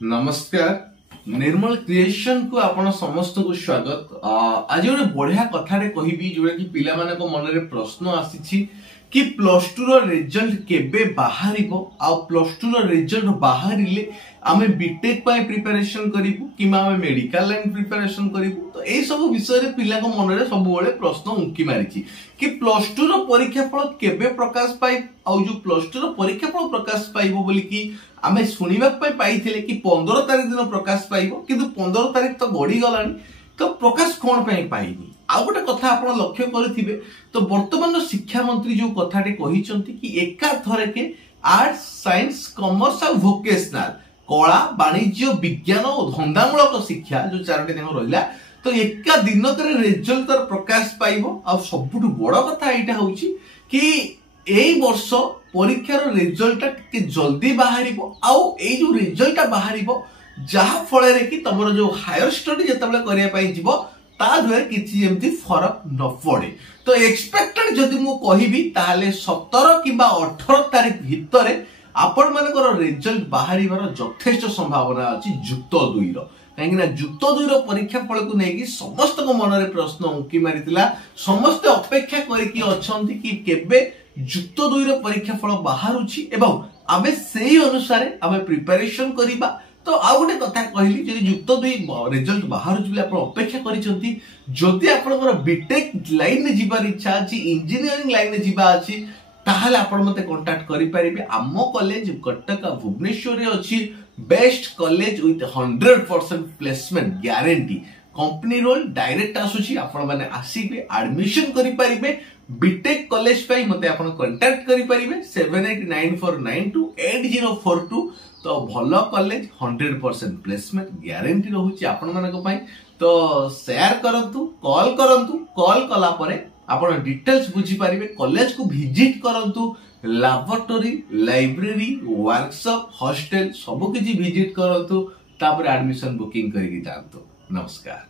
नमस्कार निर्मल क्रिएशन को आपण समस्त को स्वागत। आज गोटे बढ़िया कथारे कहबी जोटा कि पिला माने को मन रे प्रश्न आसी कि प्लस टू रो रिजल्ट केबे बाहरिबो आ प्लस टू रो रिजल्ट बाहरिले आमे बीटेक पाए प्रिपरेशन करिबु किमा आमे मेडिकल लाइन प्रिपरेशन करिबु। तो ए सब विषय रे पिला को मन रे सब बेले प्रश्न उंकी मारिछि कि प्लस टू रो परीक्षा फल केबे प्रकाश पाइ आ जो प्लस टू रो परीक्षा फल प्रकाश पाइबो बोली कि आमे सुनिबा पाइ पाइथिले कि 15 तारिख दिन प्रकाश पाइबो किंतु 15 तारिख तो गडी गलानी तो प्रकाश कोन पाइ पाइबी। आ गोटे कथा आपण लक्ष्य करथिबे तो वर्तमान शिक्षा मंत्री जो कथाटे कहिसंती कि एका थरे के आर्ट्स साइंस कॉमर्स आ वोकेशनल कला वाणिज्य विज्ञान और धंदामूलक शिक्षा जो चारोटी दिन रहिला तो एका दिन करे रिजल्ट तर प्रकाश पाइबो। आ सबुठु बड़ कथा एटा होउची कि एई वर्ष परीक्षार रिजल्ट टिके जल्दी बाहरिबो आउ एई जो रिजल्ट बाहरिबो जहा फळे रे कि तमरो जो हायर स्टडी जतबले करिया पई जिवो ता द्वारा किछि एमती फरक न पड़े। तो एक्सपेक्टेड जदि मु कहिबी ताले 17 किबा 18 तारिख भितरे आपण मानकर रिजल्ट बाहरिबार यथेष्ट संभावना अछि जुक्त 2 रो काहेकि ना जुक्त 2 रो परीक्षा फल को नेकी समस्त को मन रे प्रश्न उंकी मारितिला। समस्त अपेक्षा करि कि अछंती कि केबे जुक्त 2 रो परीक्षा फल बाहरुछि एवं आबे सेही अनुसार आबे प्रिपरेशन करिबा। तो आ गोटे कथा कहली जदि जुक्त 2 रिजल्ट बाहर जुले आपण अपेक्षा करिसंती जदि आपनकर बीटेक लाइन रे जिबार इच्छा अछि इंजीनियरिंग लाइन रे जिबा अछि ताहाले आपण मते कांटेक्ट करि परिबे। आमो कॉलेज कटक भुवनेश्वर रे अछि best college with 100% placement guarantee company role direct आसुची आपण माने आसीबे एडमिशन करि परिबे। बीटेक कॉलेज पई मते आपण कांटेक्ट करि परिबे 7894928042 तो भलो कॉलेज 100% प्लेसमेंट गारंटी रहउची आपण मानक पई। तो शेयर करंतु कॉल कला परे आपण डिटेल्स बुझी परिबे। कॉलेज को विजिट करंतु लैबोरेटरी लाइब्रेरी वर्कशॉप हॉस्टल सब किछि विजिट करंतु तापर एडमिशन बुकिंग करिकि जानतु। नमस्कार।